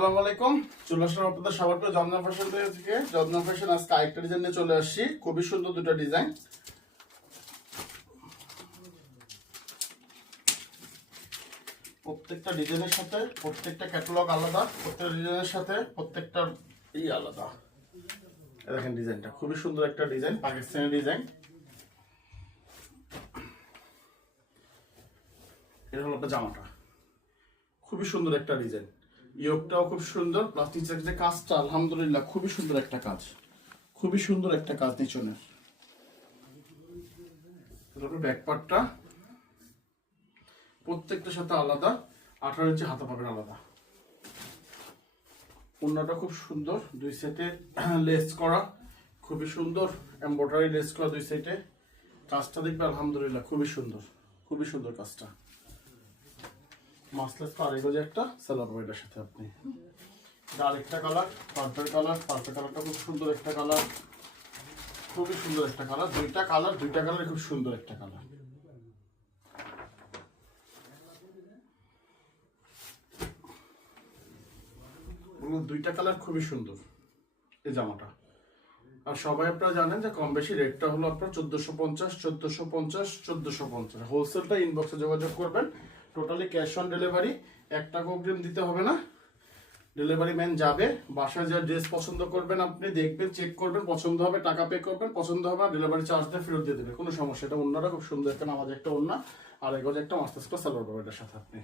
আসসালামু আলাইকুম। চলে আসলাম আপনাদের সবার প্রিয় জমজম ফ্যাশন থেকে। জমজম ফ্যাশন আজকে আরেকটা ডিজাইন নিয়ে চলে আসছি। খুবই সুন্দর দুটো ডিজাইন। প্রত্যেকটা ডিজাইনের সাথে প্রত্যেকটা ক্যাটালগ আলাদা, প্রত্যেকটা ডিজাইনের সাথে প্রত্যেকটা আলাদা। দেখেন ডিজাইনটা খুবই সুন্দর একটা ডিজাইন, পাকিস্তানি ডিজাইন। এটা হলো একটা জামাটা, খুবই সুন্দর একটা ডিজাইন। ইয়োগটাও খুব সুন্দর, প্লাস নিচের যে কাজটা আলহামদুলিল্লাহ খুবই সুন্দর একটা কাজ, খুবই সুন্দর একটা কাজ নিচনের। ব্যাক পার্টটা প্রত্যেকটার সাথে আলাদা, 18 ইঞ্চি হাতা পাবেন আলাদা। ওড়নাটা খুব সুন্দর, দুই সাইডে লেস করা, খুবই সুন্দর এমব্রয়ডারি লেস করা দুই সাইডে। কাজটা দেখবে আলহামদুলিল্লাহ খুবই সুন্দর, খুবই সুন্দর কাজটা। মাসলেস আর এগো যে একটা সালোয়ার পাবেন এটার সাথে আপনি। আরেকটা কালার পার্পল কালার, পার্পল কালারটা খুব সুন্দর একটা কালার, খুবই সুন্দর একটা কালার। দুইটা কালার খুব সুন্দর একটা কালার। দুইটা কালার খুবই সুন্দর এই জামাটা। আর সবাই আপনারা জানেন যে কম বেশি রেটটা হলো আপনার 1450 হোলসেলটা ইনবক্সে যোগাযোগ করবেন। টোটালি ক্যাশ অন ডেলিভারি, 1 টাকা অগ্রিম দিতে হবে না। ডেলিভারি ম্যান যাবে, বাসায় যা ড্রেস পছন্দ করবেন আপনি দেখবেন, চেক করবেন, পছন্দ হবে টাকা পে করবেন, পছন্দ হবে ডেলিভারি চার্জ দিয়ে ফেরত দিয়ে দেবে, কোনো সমস্যা। এটা ওড়নাটা খুব সুন্দর একটা নামাজ একটা ওড়না, আর এগোজ একটা মাস্টার্স সালোয়ার পাবেন এটার সাথে আপনি।